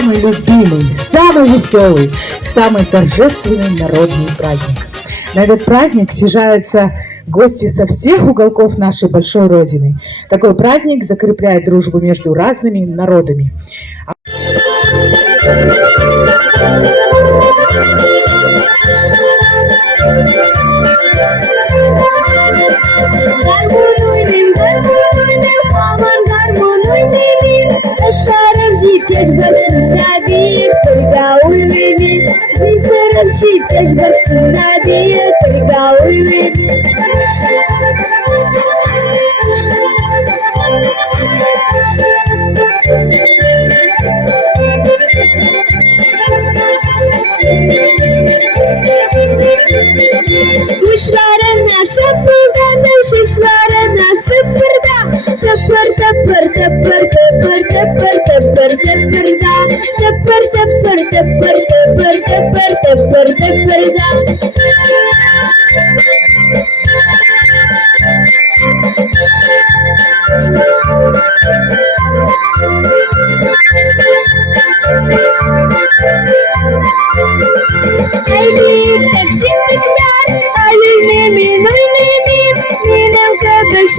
самый любимый, самый веселый, самый торжественный народный праздник. На этот праздник съезжаются гости со всех уголков нашей большой Родины. Такой праздник закрепляет дружбу между разными народами. Kuşlarına şapıldadım, şişlarına sıfırda. Tıpır tıpır tıpır tıpır tıpır tıpır tıpırda. Tıpır tıpır tıpır tıpır tıpır tıpır tıpırda.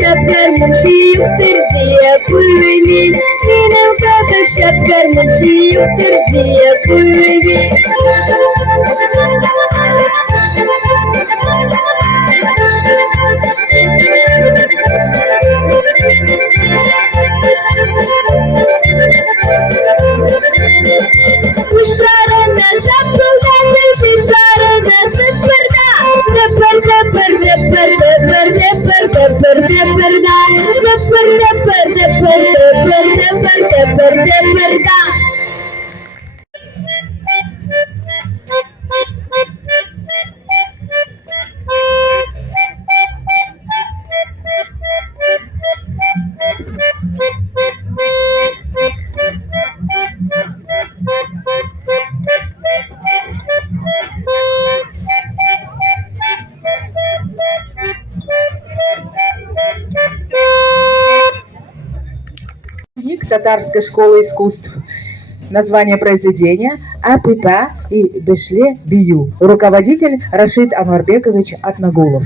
Şapkar munşi yoktur diye kulübü. Benim kadar şapkar munşi yoktur diye kulübü. Kuşlarına şapıldadım, şişlerine sıfırda. Tıpır tıpır tıpır tıpır tıpır tıpır tıpırda. Tıpır tıpır tıpır tıpır tıpır tıpır tıpırda. Татарской школы искусств. Название произведения «Апипа и Бешле Бию». Руководитель Рашид Анварбекович Атнагулов.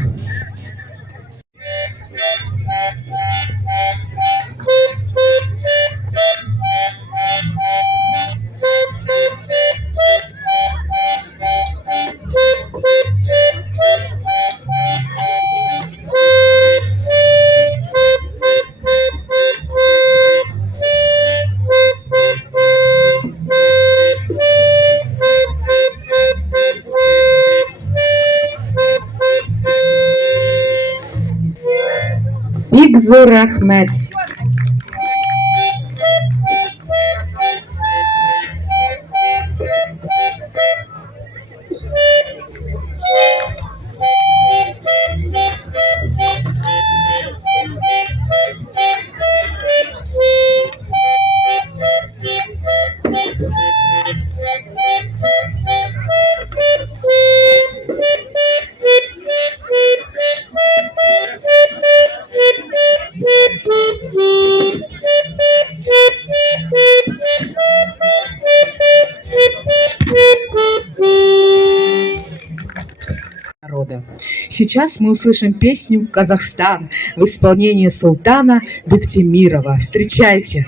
Зор Ахмед. Сейчас мы услышим песню «Казахстан» в исполнении султана Бектимирова. Встречайте!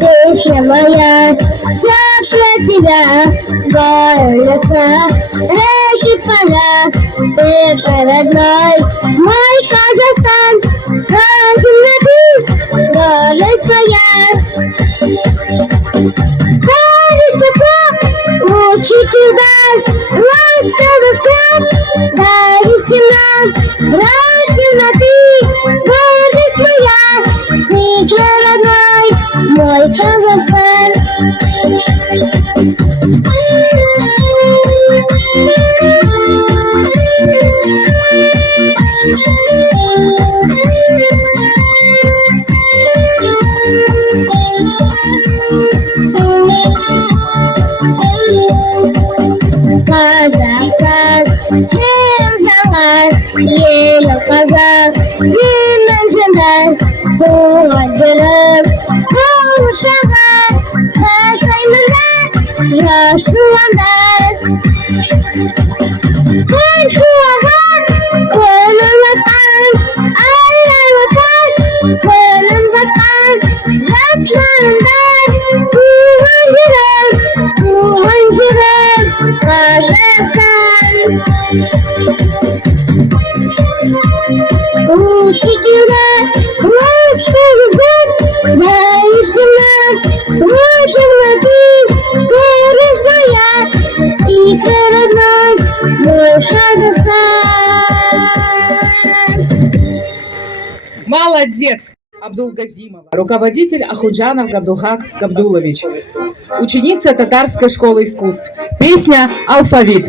Песня моя, все про тебя, голоса, Лучики пора, ты родной, мой Казахстан, родина ты, гордость моя. Даришь тепло, лучики вдаль, ласковый взгляд, даришь нам, родина ты, гордость моя. Ты родной, мой Казахстан. Казахстан, жерім жаңар, елі қазақ, елін жындар, туған жерім, қолы шағар, жасаймын да, жасуандар. Күн шуаған, күнім асқан, айлайлы таң, күнім басқан, жасманымдар, туған жерім, Казахстан. Лучики вдаль, ласковый взгляд, даришь нам, родина ты, гордость моя. И ты родной, мой Казахстан. Молодец! Абдулгазимова, руководитель Ахуджанов Габдулхак Габдулович, ученица татарской школы искусств. Песня «Алфавит».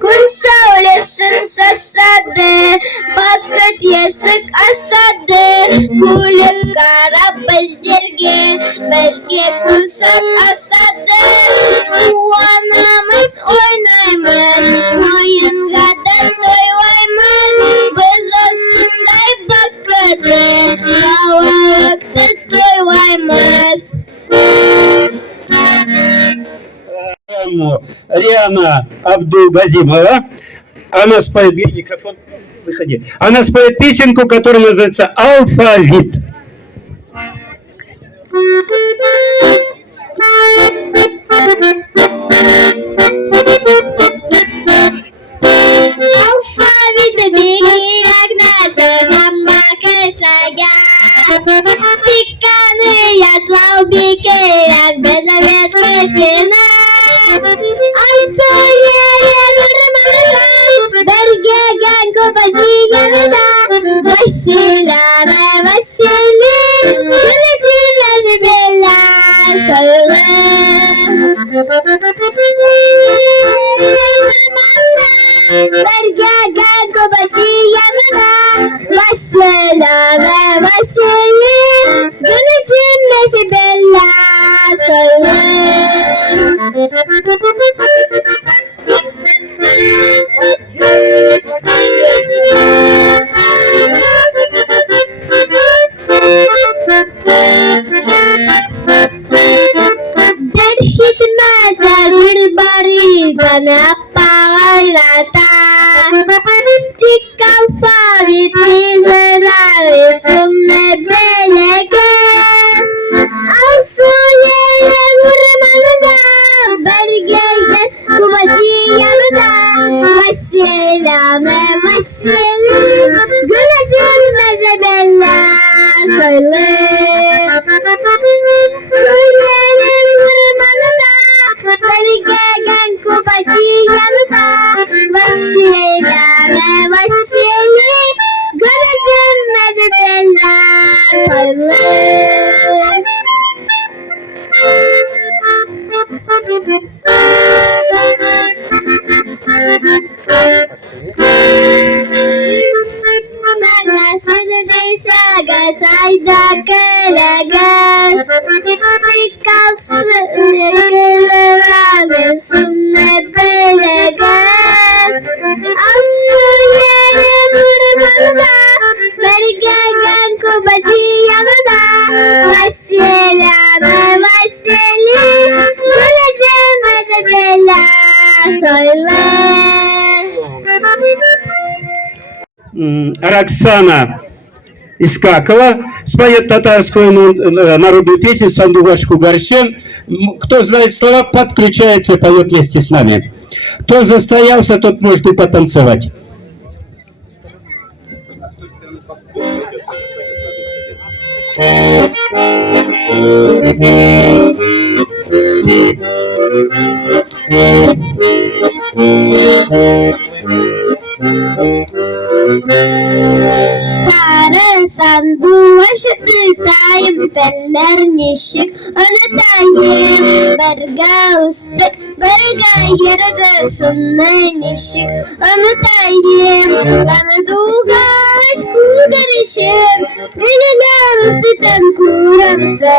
Күн сәулесін сасады, бақыт есік асады, күліп қарап бізге күлсат асады. Қуанамыз, ойнаймыз, ойынға да тойлаймыз, біз осындай бақытты балалықты тойлаймыз. Риана Абдулгазимова. Она споет, микрофон, выходи. Она споет песенку, которая называется «Алфавит». Алфавиты бигирак называма кешага, тиканы язлау бигирак безавет кешкина. Бергеген кубазиянда, Василяна, Василий, Юничина жебела, Бергеген кубазиянда, Василяна, Василий, Юничина жебела, Роксана Искакова споет татарскую народную песню «Сандугашку горщен». Кто знает слова, подключается и поет вместе с нами. Кто застоялся, тот может и потанцевать. Sarı sanduaş tutayım teller nişik unutayım Berga ustak berga yerde şunna nişik unutayım Sanduaş kugarışım Geliler usitem kuramsa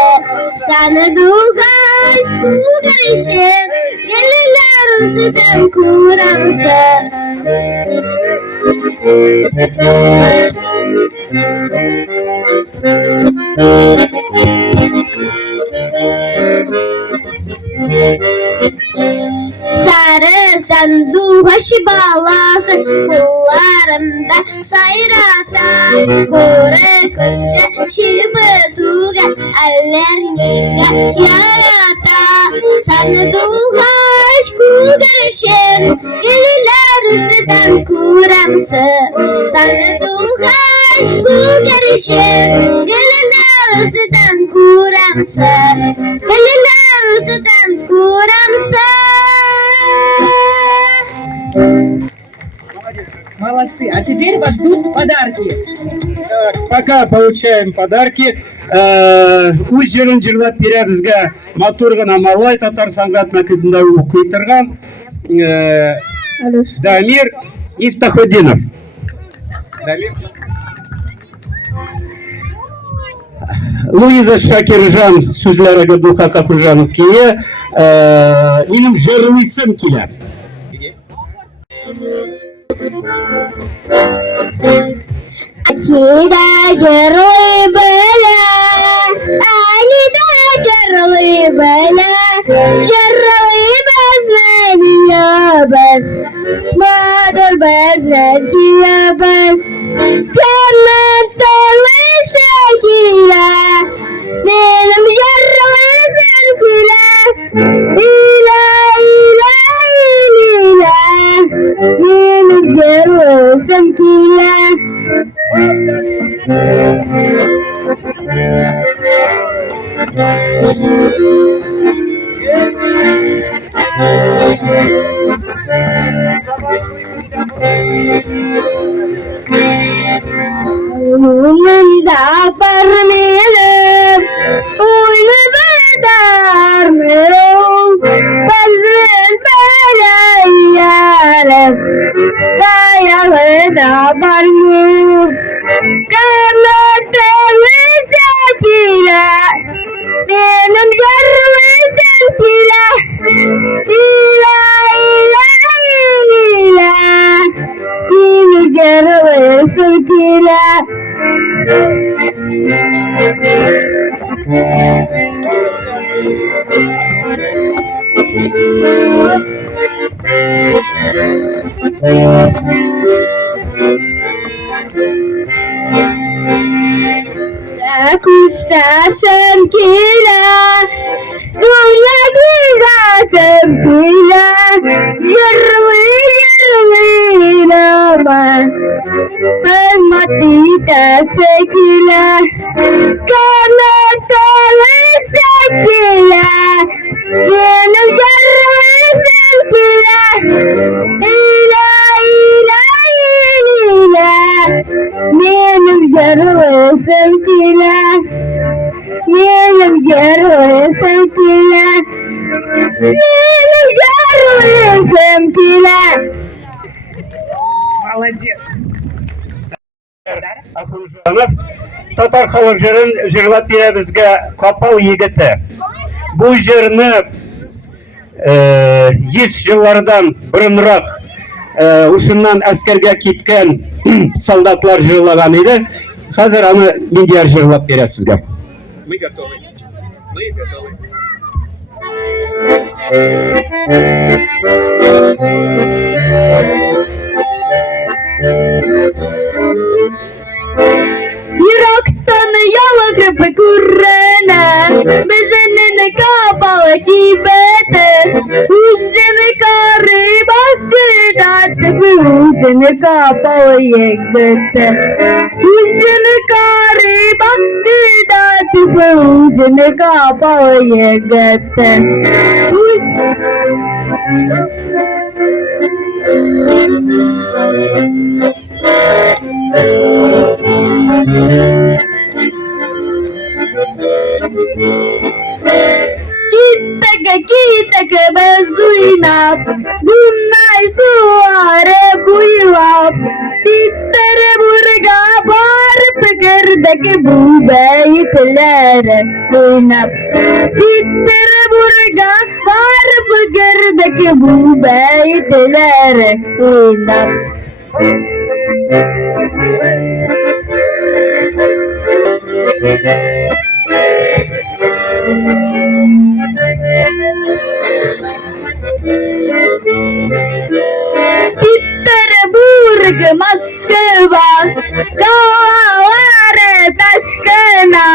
Sanduaş kugarışım Geliler usitem kuramsa Sarı sanduaş bağlasın kollarımda sayrata Kore kızga şıbıtuga ellerniga yarata Sanduaş kugarışın geliler üstten kuramsı Sanduaş kugarışın geliler üstten kuramsı Geliler üstten kuramsı Молодцы. А теперь вас ждут подарки. Так, пока получаем подарки. Өз жерін жырлап бере бізге матур ғана малай татар саңғат мәкітінде оқитырған Дамир Ифтахуддинов. Луиза Шакиржан сөзлері Габдулха Қапыржанов кие менің жырлысым келер. Atida jarlı bela, anida jarlı bela, jarlı bezleni yabaz, madur bezleni yabaz, cennetli sekila, benim jarlı sevgila, ila ila ila, benim jarlı sevgila. Uyumunda parmelim, uyumunda armelim, bezrin belayarım, dayağında parmelim, kanatlı zekile, benim jarlı zekile, ila ila ila, benim jarlı zekile. Kusasam kila, dunya kisasam kila, jarwi jarwi nama, mati tak sekila, karena tak sekila, minum jarwi sekila, ila ila ila, minum jarwi sekila. Benim jarlısım kila, benim jarlısım kila. Молодец. Татар халық жырын жырлап бере бізге Қапал егіті. Бұл жырны ес жылдардан бұрынырақ ұшыннан әскерге кеткен солдатлар жырлаған еді. Қазір аны мендер жырлап бере сізге. Мы готовы. Мы готовы. Yürek Yüzünü karı baktı tatlı yüzünü kapağıya gitti. Yüzünü karı baktı tatlı yüzünü kapağıya gitti. Kita bezuinap, gunai suare buiwap, titere burga bar peker deke bubai pelere buinap, titere burga bar peker deke bubai pelere buinap. Peterburg, Moskva, Kavare, Taşkena,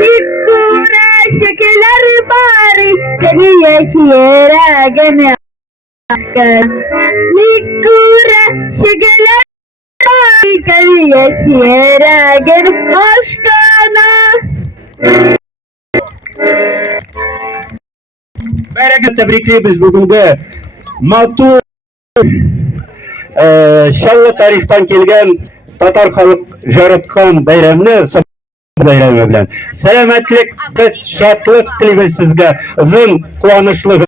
Nikure şekeler bari, Keniye şiire gene Nikure şekeler bari, Keniye şiire gene aşkına. Beraga tebrikliyiz bugungi mattu shalli tarixdan kelgan tatar xalq yaratgan bayramni bayrami bilan salomatlik, shodlik tilaymiz sizga. Uzun quvonchli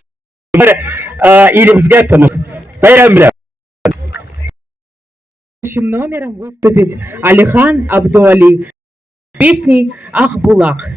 elimizga tiniq bayram bilan. Следующим номером выступит Алихан Абдуали. Песни «Ах-Булах».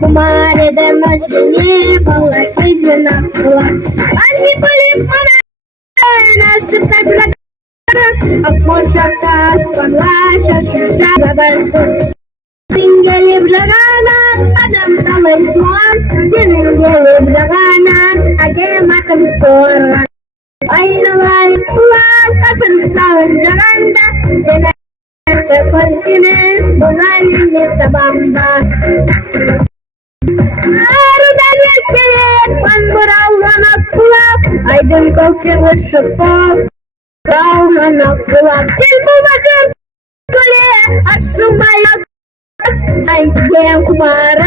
Kumare de masine bala kizna kula ani bali mana nasib tabla akon shakas palasha shusha balso singeli blagana adam talay swan singeli blagana age matam sora ay nawai kula kasan sawan jaganda sena ke farkine bunali ne tabamba. Aydın kokulu şıpop Rauhana kulak Silmumazım kule Aşumaya Saygıya kumara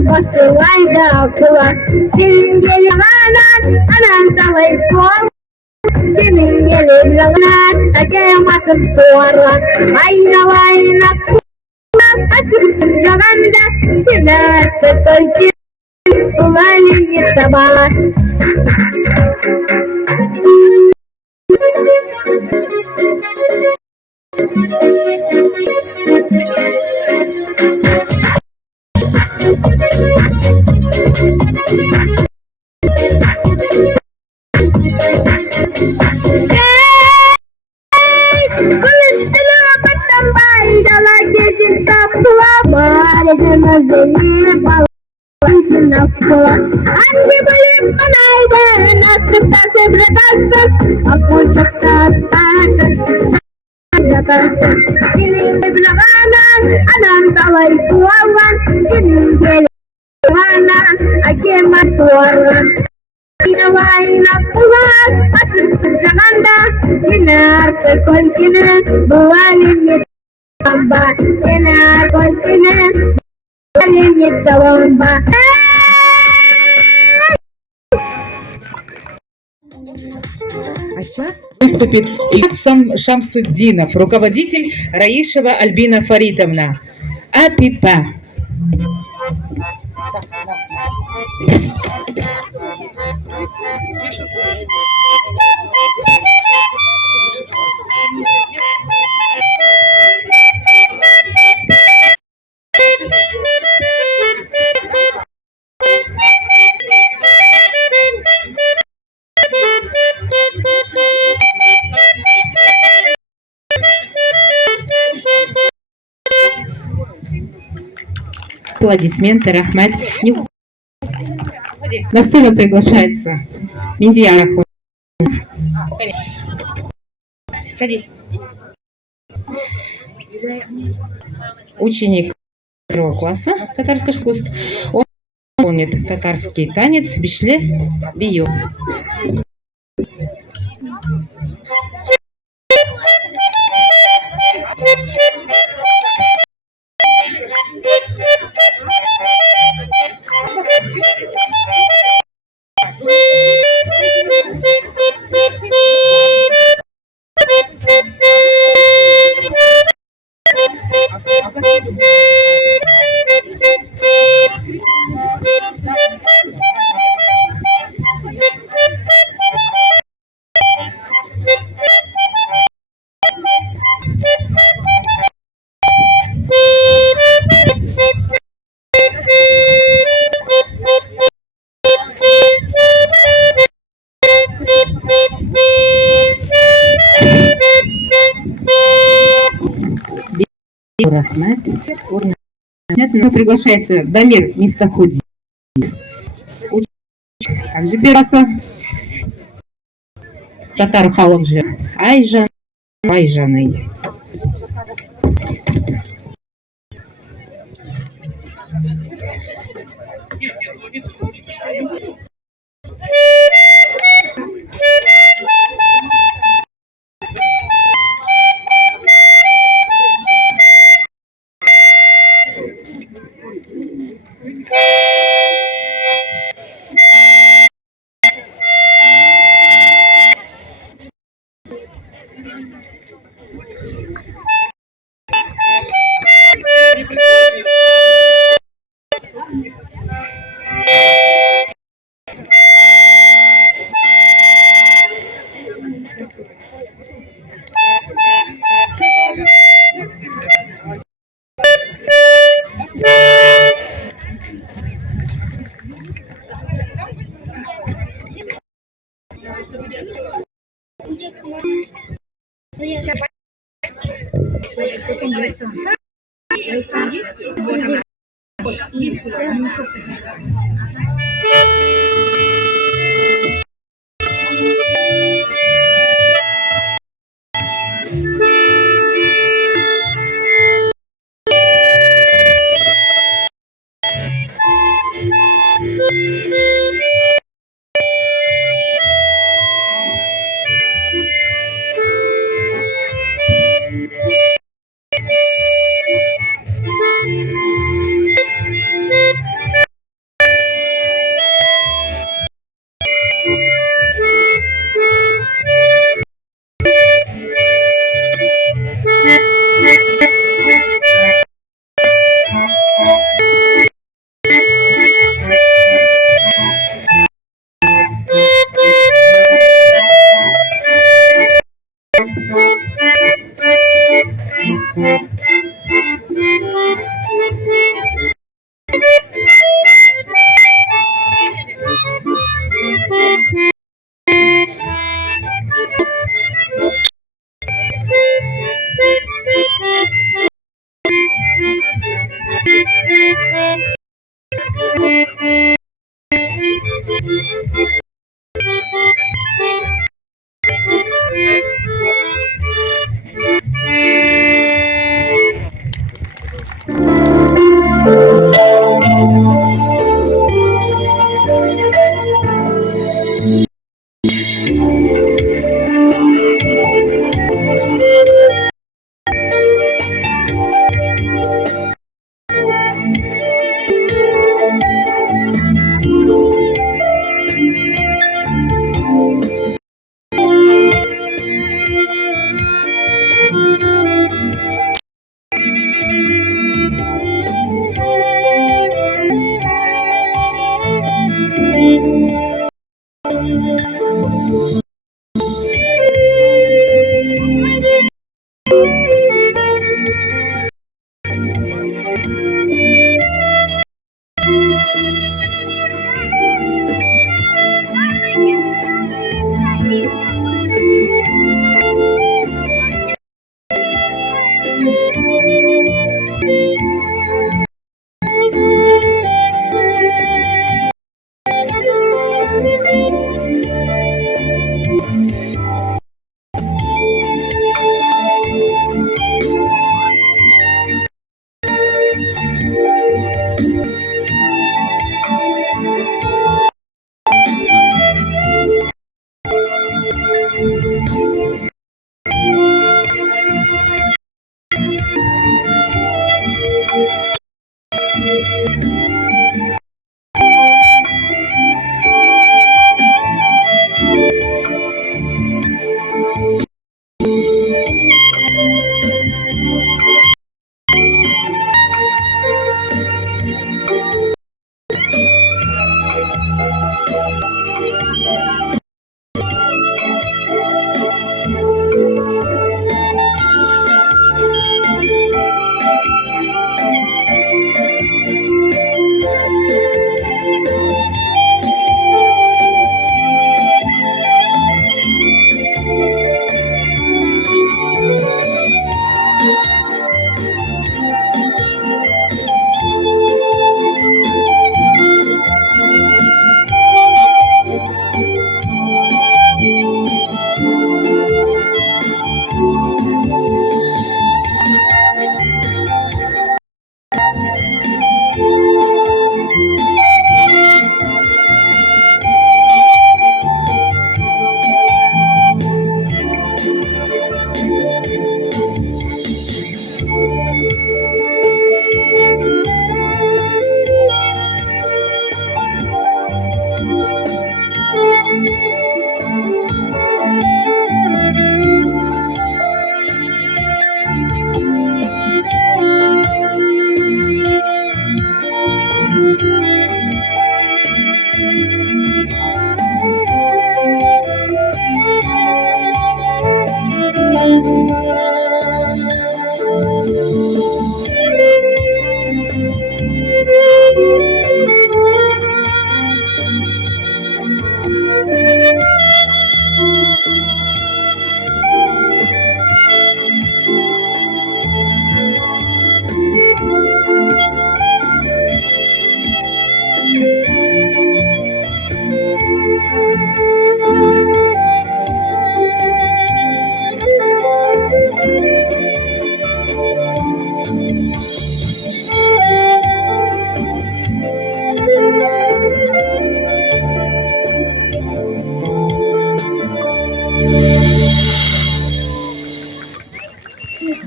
Basılayda kulak Senin gelin anan Anan talay sual Senin gelin anan Akemadım suarlar Ayna vayna kulak Asırsın zamanda Sinar tetolki Ulayın yırtabalar Anne balik manay ba nasib ta sebretasan aku cekas tasan tasan sining belakanan anan talay suawan sining belakanan akemat suaran inaway na pulas asus sakanda sinar kekolkinen buwalin nit amba sinar kolkinen buwalin nit tawamba. А сейчас выступит Ильяс Шамсуддинов, руководитель Раишева Альбина Фаритовна. Апипа. Аплодисменты, рахмет. На сцену приглашается Миндияр Ахунов. Садись. Ученик первого класса татарской школы. Он исполнит татарский танец бишле бию. Рахмет. Приглашается Дамир Мифтахудин. Также Бераса. Татар халыкжы Айжан Айжаный.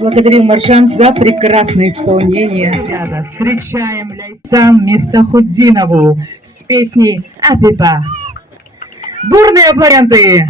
Благодарим Маржан за прекрасное исполнение. Встречаем Ляйсан Мифтахуддинову с песней «Апипа». Бурные аплодисменты!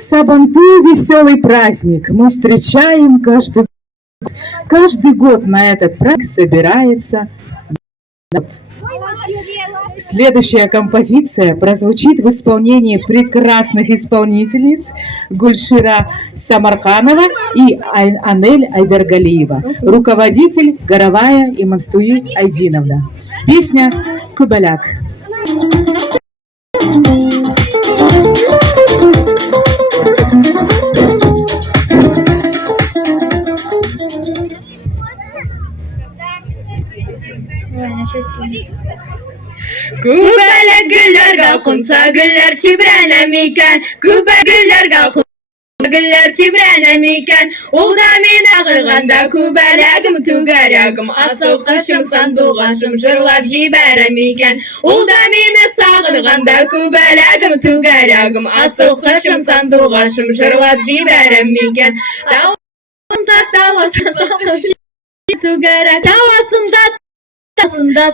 Сабантуй — веселый праздник. Мы встречаем каждый год на этот праздник собирается. Следующая композиция прозвучит в исполнении прекрасных исполнительниц Гульшира Самарханова и Анель Айдаргалиева, руководитель Горовая и Манстуи Айдиновна. Песня «Кубаляк». Күбәләк гөлләргә кунса гөлләр тибрәнә микән? Күбәләк гөлләргә кунса гөлләр тибрәнә микән? Ул да мине кыйганда күбәләгем түгәрәгем, асыл кышым сандугашым җырлап җибәрә микән? Ул да мине сагынганда күбәләгем түгәрәгем, асыл кышым сандугашым җырлап җибәрә микән? Тавасында түгәрәк, тавасында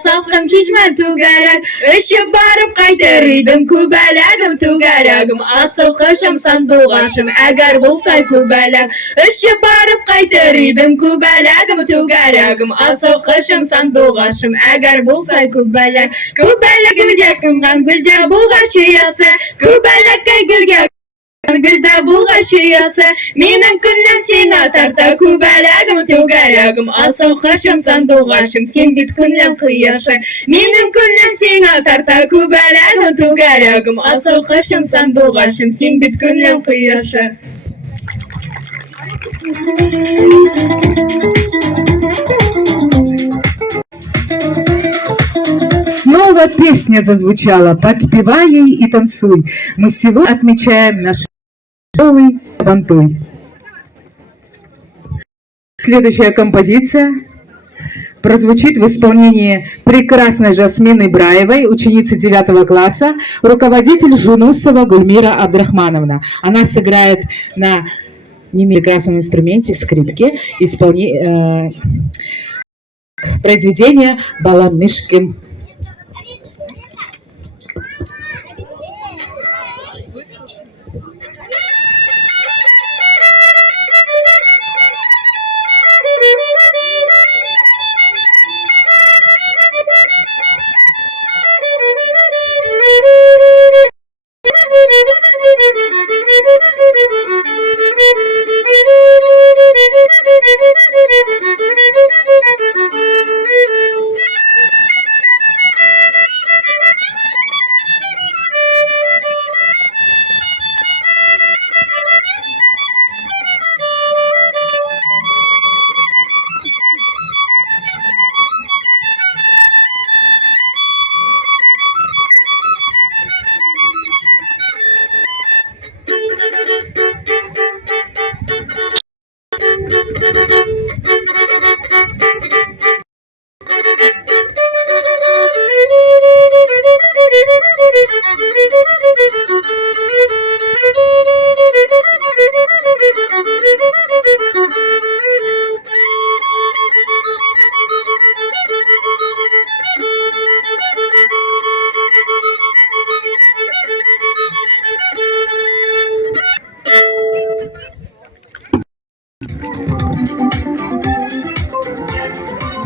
салкын чишмә түгәрәк, эчеп барып кайтыр идем күбәләгем түгәрәгем, асыл кышым сандугашым әгәр булса күбәләк. Эчеп барып кайтыр идем күбәләгем түгәрәгем, асыл кышым сандугашым әгәр булса күбәләк. Күбәләк гөлгә кунган гөлдә булган чыясы, күбәләккә гөлгә гөлдә булган чыясы, минем күңелем сиңа тарта күбәләгем түгәрәгем, асыл кышым сандугашым, син бит күңелем кояшы. Минем күңелем сиңа тарта күбәләгем түгәрәгем, асыл кышым сандугашым, син бит күңелем кояшы. Снова песня зазвучала «Подпевай ей и танцуй». Мы сегодня отмечаем наш веселый Сабантуй. Следующая композиция прозвучит в исполнении прекрасной Жасмины Браевой, ученицы 9 класса, руководитель Жунусова Гульмира Абдрахмановна. Она сыграет на прекрасном инструменте скрипке произведение «Балам Мишкин».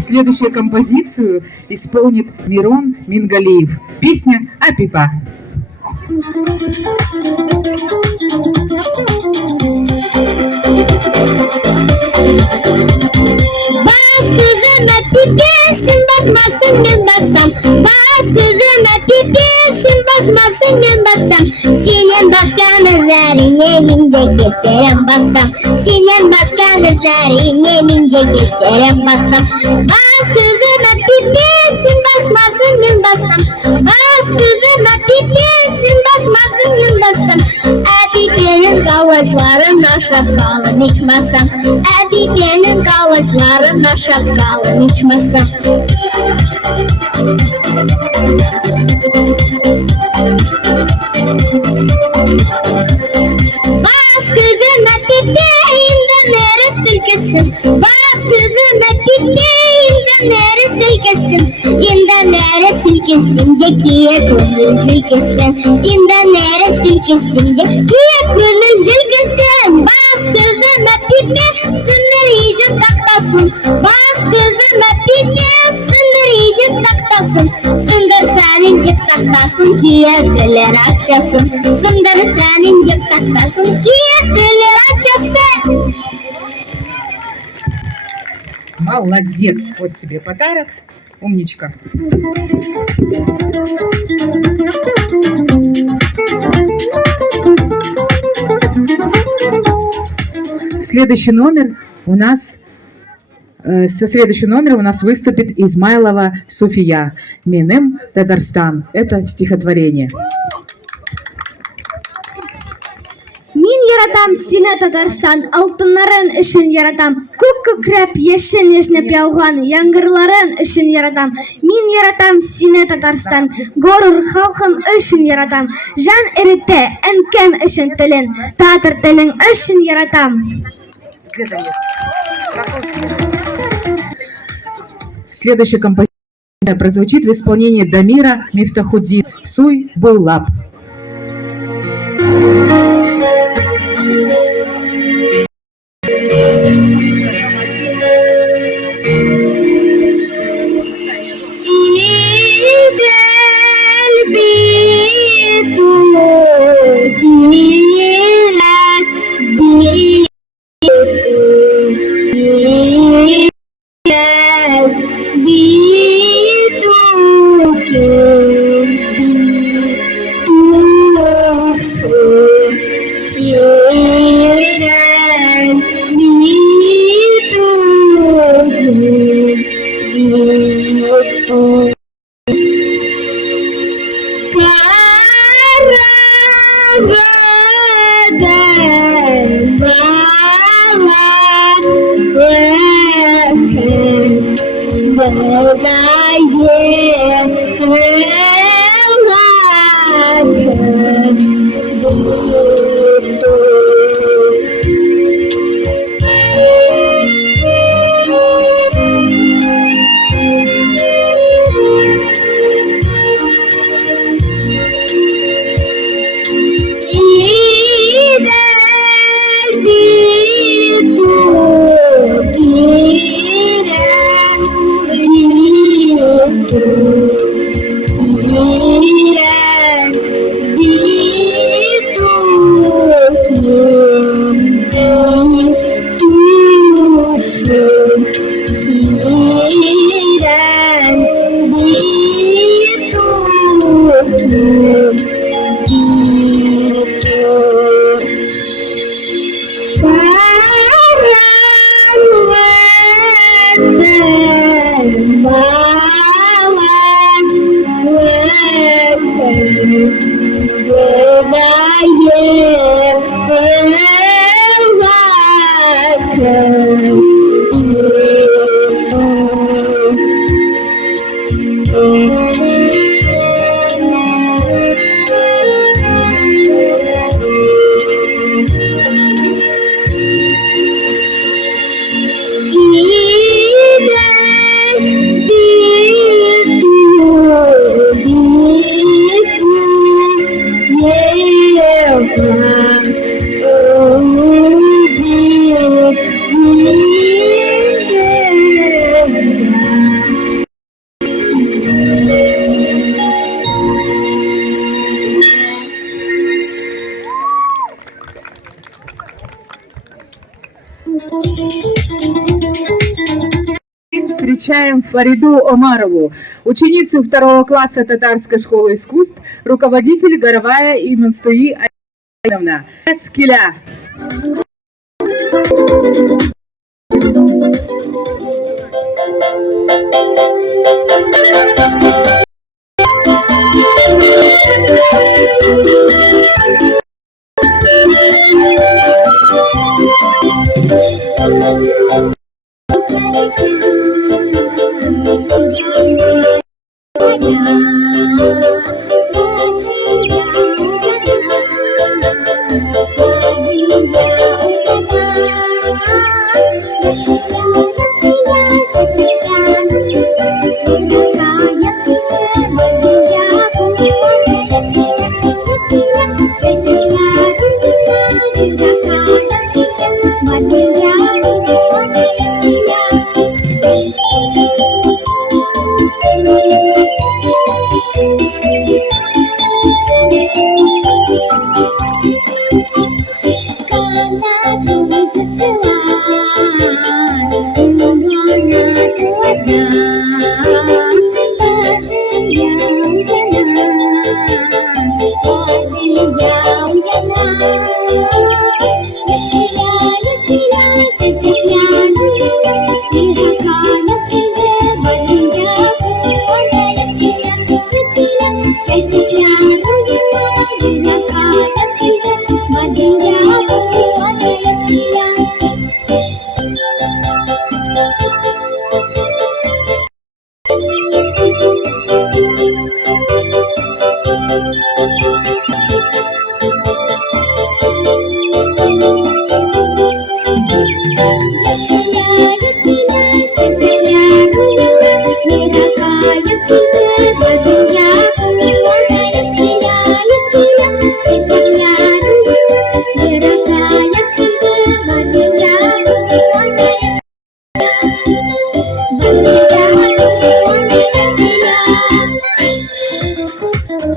Следующую композицию исполнит Мирон Мингалиев. Песня «Апипа». Pipesin basmasın ben bassam. Bas gözüme pipesin basmasın ben bassam. Senin başkan üzerine mince geçerem bassam. Senin başkan üzerine mince geçerem bassam. Bas gözüme pipesin basmasın ben bassam. Bas gözüme pipesin basmasın ben bassam. Әбикенің калашларына шапкалын ичмасам. Әбикенің калашларына шапкалын ичмасам. Бас көзіме пипейімді нәрі сілкесін. Бас көзіме пипейімді нәрі сілкесін. Енді нәрі сілкесін де кие көңіл жүлкесін. Енді нәрі сілкесін де кие көңіл жүлкесін. Бас көзіме пипе сіңір үйдің тақтасын. Бас көзіме пипе сіңір үйдің тақтасын. Сыңдыр сәнің деп тақтасын, кие төлер ақшасын. Сыңдыр сәнің деп тақтасын, кие төлер ақшасын. Молодец! Вот тебе подарок. Умничка. Следующий номер у нас выступит Измайлова Суфия. Минем Татарстан. Это стихотворение. Мин яратам сине Татарстан, алтыннарын үшін яратам. Күк-күкрәп ешен-ешнеп яуған яңгырларын үшін яратам. Мин яратам сине Татарстан, горур халқым үшін яратам. Жан эрите әнкәм үшін телен, татар телен үшін яратам. Следующая композиция прозвучит в исполнении Дамира Мифтахуддин «Суй Буйлап». Встречаем Фариду Омарову, ученицу 2 класса татарской школы искусств, руководитель Горовая и Манстуи Айновна. Скиля.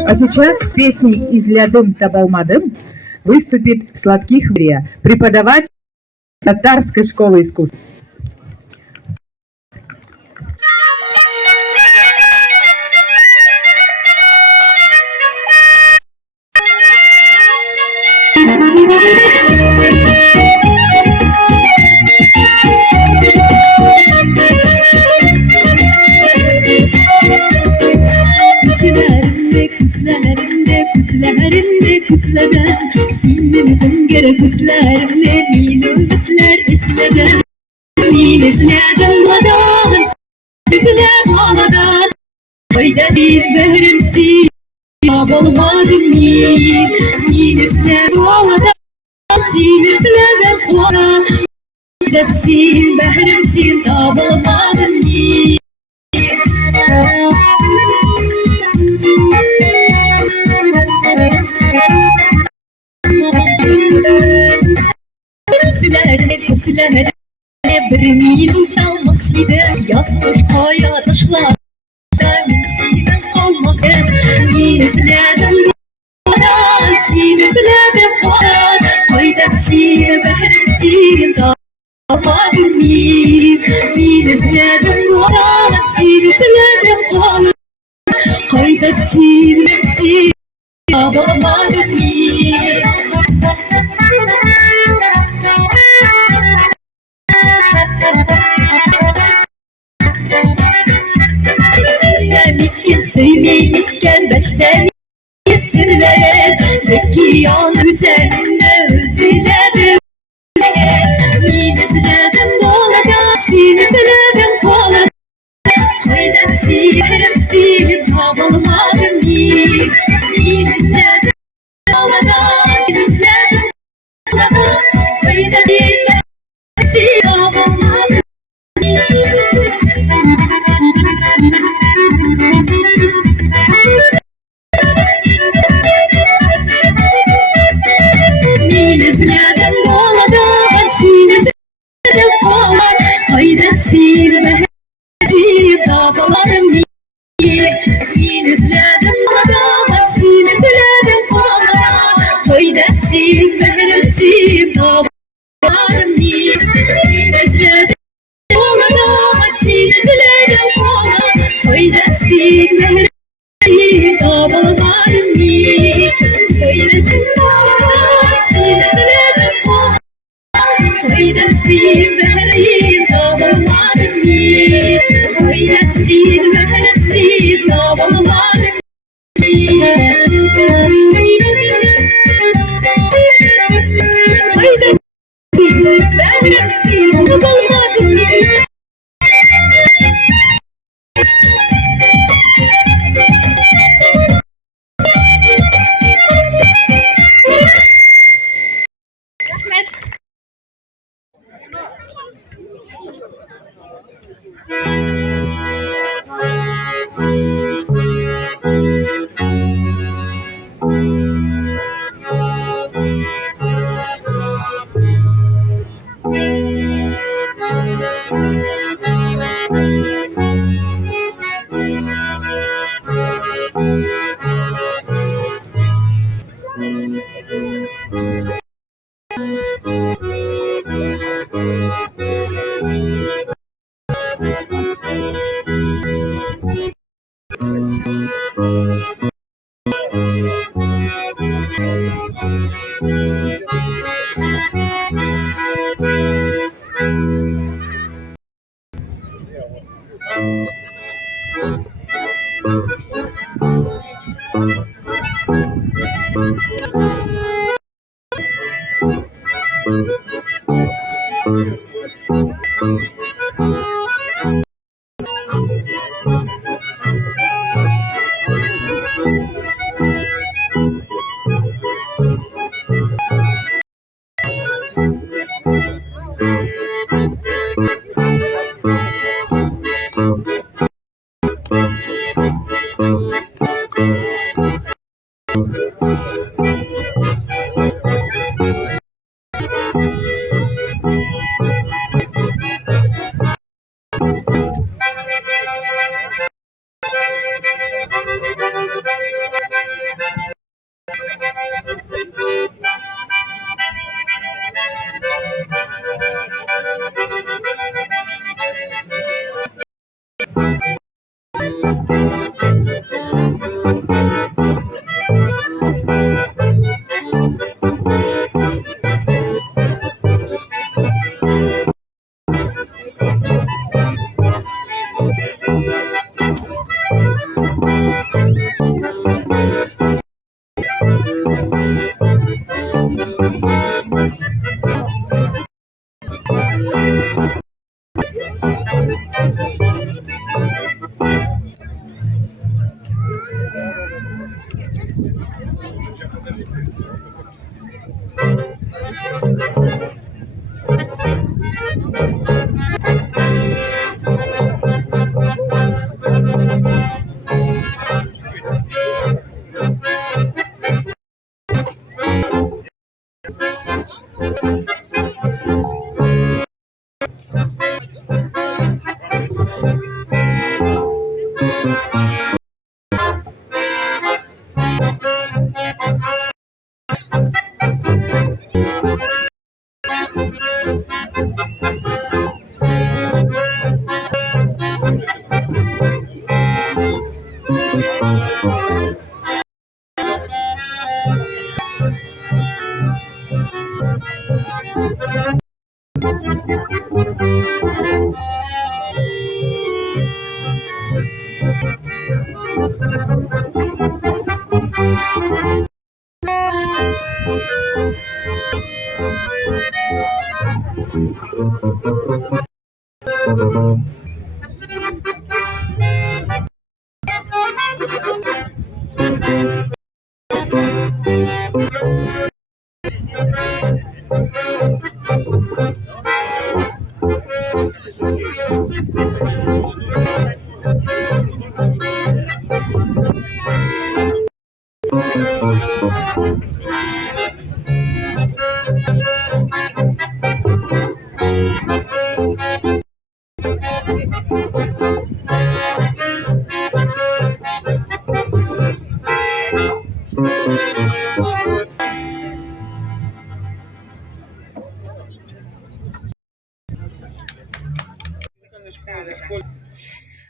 А сейчас с песней «Излядым табалмадым» выступит Сладких Мария, преподаватель татарской школы искусств. Kuslada, sinne zengere kuslarımne minu bitler islada. Min isladım vadan sizler oladan Hayda bir behrimsin Olmadım Yinisler oladan Sinislerden koran Haydasin behrimsin Olmadım Siler bir dalmasıydı Yazmış kaya taşlar Sevimsizden kalmasın Yüzlerim koran Sinizlerim koran Haydasin behrimsin Dağmadım Yüzlerim koran Sinizlerim koran Haydasin behrimsin Dağmadım Söyleyikken ben seni esirlere Peki yan üzerinde üzülerim Minizlerim dolada sinizlerim kolada Haydan silerim silip havalmadım Minizlerim dolada sinizlerim kolada Haydan silerim silip havalmadım Minizlerim dolada sinizlerim kolada Haydan silerim silip havalmadım Minizlerim dolada sinizlerim kolada Haydan silerim silip havalmadım Minizlerim dolada sinizlerim kolada Haydan silerim silip havalmadım Minizlerim dolada sinizlerim kolada Haydan silerim havalmadım Haydan silerim silip havalmadım Haydan silerim silip havalmadım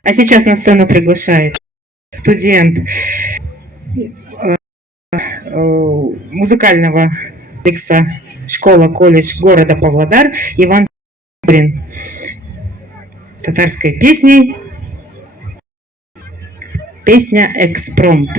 А сейчас на сцену приглашает студент музыкального комплекса школа-колледж города Павлодар Иван Сурин с татарской песней. Песня «Экспромт».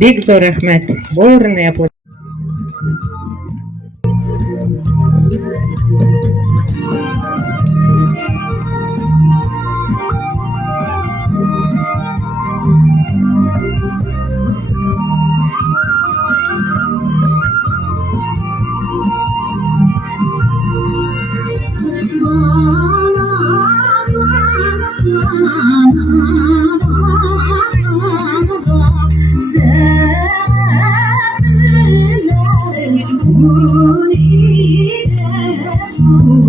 Бик зор рахмет. Бурный аплодисмент. Sen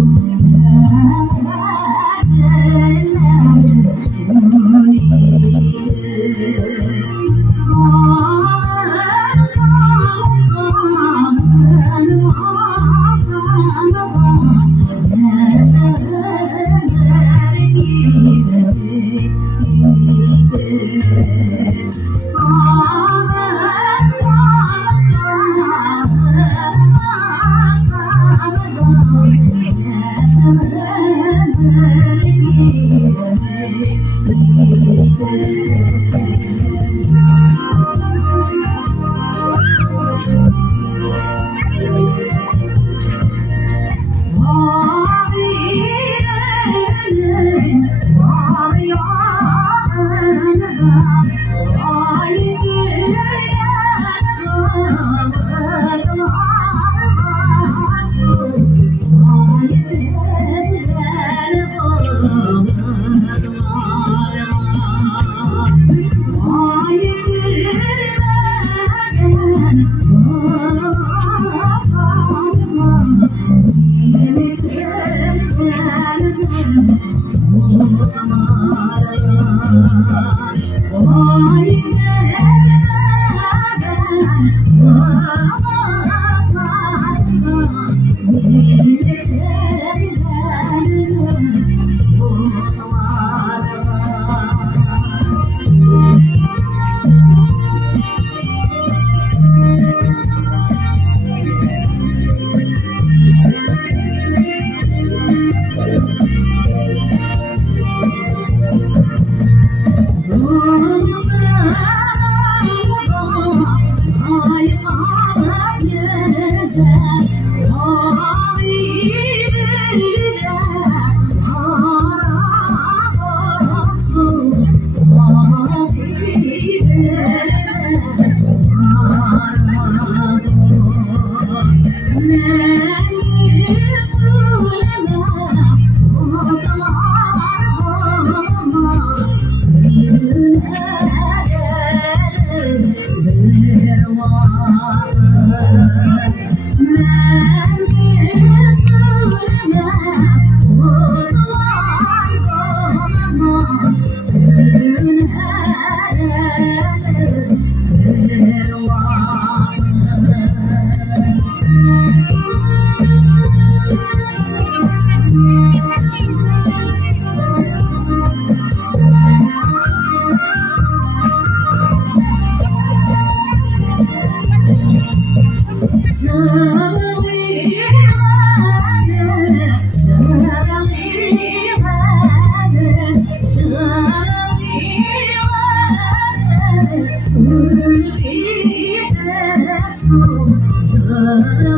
Жырлаймын